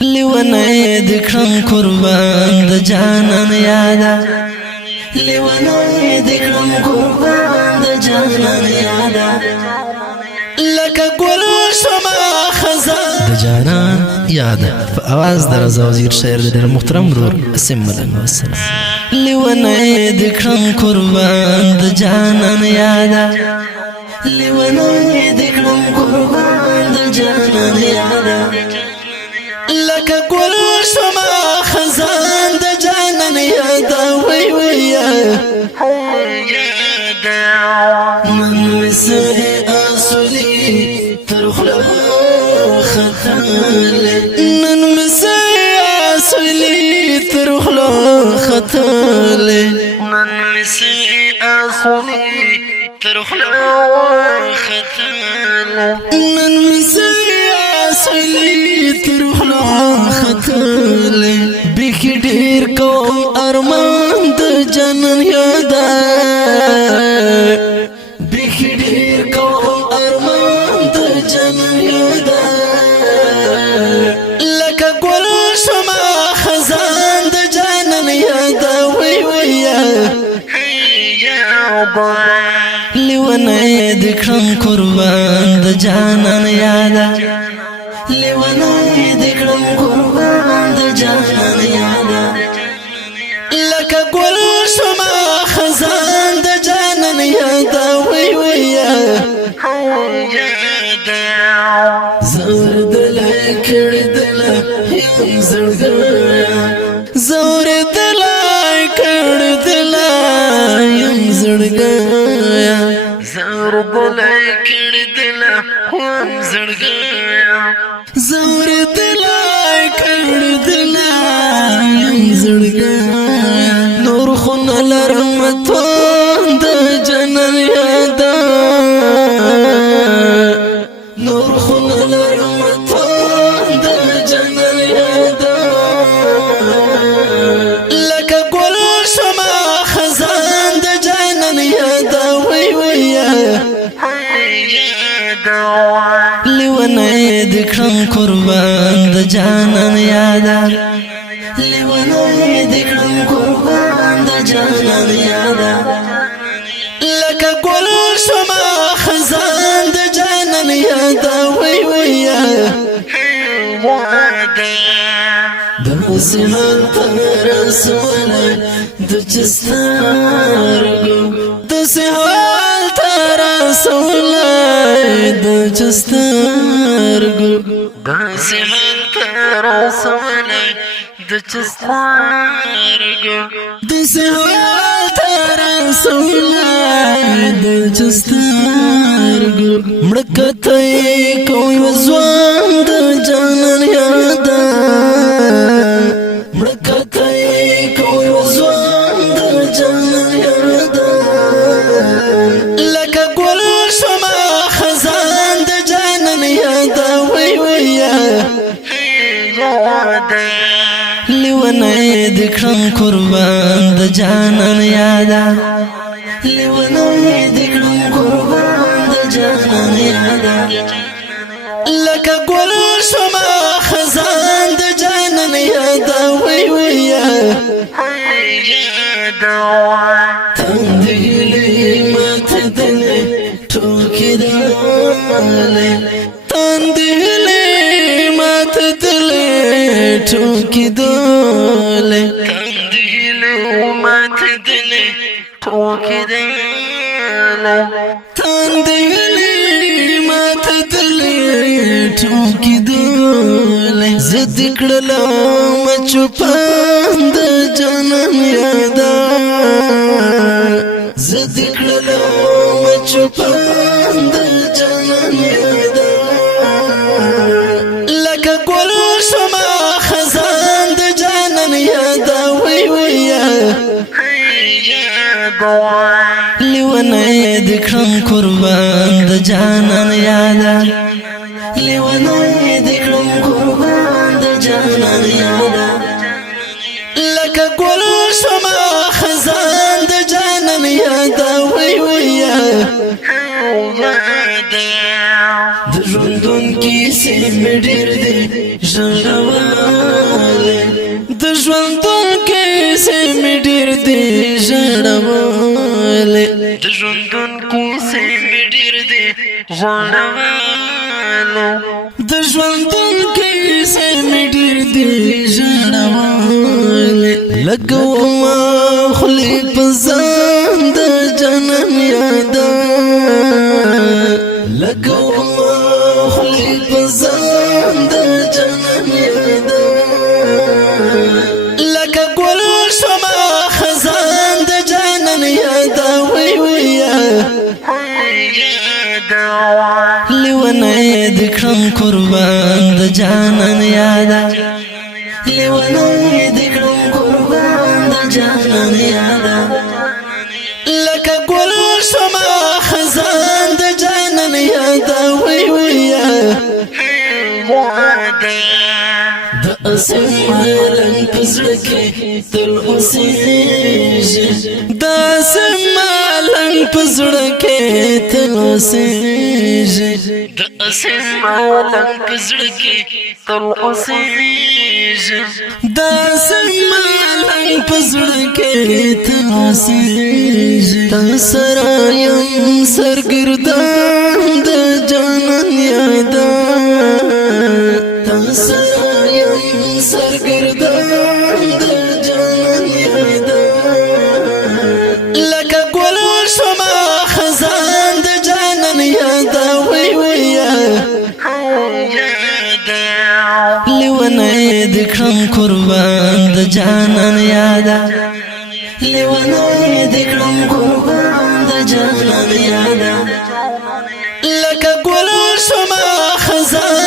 لیونی دکرم قربان د جانان یادا لیونی دکرم قربان د جانان یادا لکه گل شما خزان د جانان یادا په आवाज د رضا وزیر شاعر د محترم رور اسم ملنګ والسلام لیونی دکرم قربان د جانان یادا لیونی دکرم قربان د جانان یادا لکه گل شما خزان د جانان یادا وی وی من مسه اصلی ترخلا خطال من مسه اصلی ترخلا خطال من مسه اصلی ترخلا خطال من مسه اصلی ترخلا خطال بخی ډیر کوم ارمان د جانان یادا بخی ډیر کوم ارمان د جانان یادا لکه گل شما خزان د جانان یادا وی وی لیونی دکرم قربان د جانان یادا لیونی دکرم قربان د جانان یادا لکه گل شما خزان د جانان یادا وی وی زور دلای کړدلا یم زړګیا زور دلای کړدلا یم زړګیا زور دلای کړدلا یم زړګیا زور دلای کړدلا یم زړګیا نور خون لرم توند جنن یادا نور خون لرم توند جنن یادا لکه گل شما خزان د جنن یادا وی وی لیونی دکرم قربان د جانان یادا لیونی دکرم قربان د جانان یادا لکه گل شما خزان د جانان یادا وی وی داسې حال ته رسولی د چسترګو داسې حال ته رسولی د چسترګو داسې حال ته رسولی د چسترګو داسې حال ته رسولی د چسترګو مړه کته کوم ځوان د جانان یادا مړه کته کوم ځوان د جانان یادا لکه گل شما خزان د جانان یادا وی وی لیونی دکرم قربان د جانان یادا لیونی دکرم قربان د جانان یادا لکه گل شما خزان د جانان یادا وی وی تندهلی مات دلی ټوکی دالی تندهلی مات دلی ټوکی دالی تندهلی مات دلی ټوکی دالی تندهلی مات دلی ټوکی دالی زد کړلم چوپان د جانان یادا زد کړلم چوپان د جانان یادا لکه گل شما خزان د جانان یادا وی وی لیونی دکرم قربان د جانان یادا لیونی دکرم قربان د جانان یادا لکه گل شما خزان د جانان یادا وی وی د ژوندون کیسې مې ډېر دي ژړولې د ژوندون کیسې مې ډېر دي ژړولې د ژوندون کیسې مې ډېر دي ژړولې د ژوندون کیسې مې ډېر دي ژړولې لګومه خولې په ځان د جانان یاده لګومه خولې په ځان د جانان یاده لکه ګل شومه خزان د جانان یاده وی ویه لیونی د کړم قربان د جانان یاده لیونی د کړم قربان د جانان یاده لکه ګل شومه خزان د جانان یاده وی ویه د اسمالن په زړه کې تل اوسېږي د اسمالن په زړه کې تل اوسېږي د اسمالن په زړه کې تل اوسېږي د اسمالن په زړه کې تل اوسېږي تا سره یم سرګردان د جانان یاده تا سره یم سرګردان د جانان یاده لکه ګل شومه خزان د جانان یاده وی ویه لیونی د کړم قربان د جانان یاده لیونی د کړم قربان د جانان یاده لکه ګل شومه خزان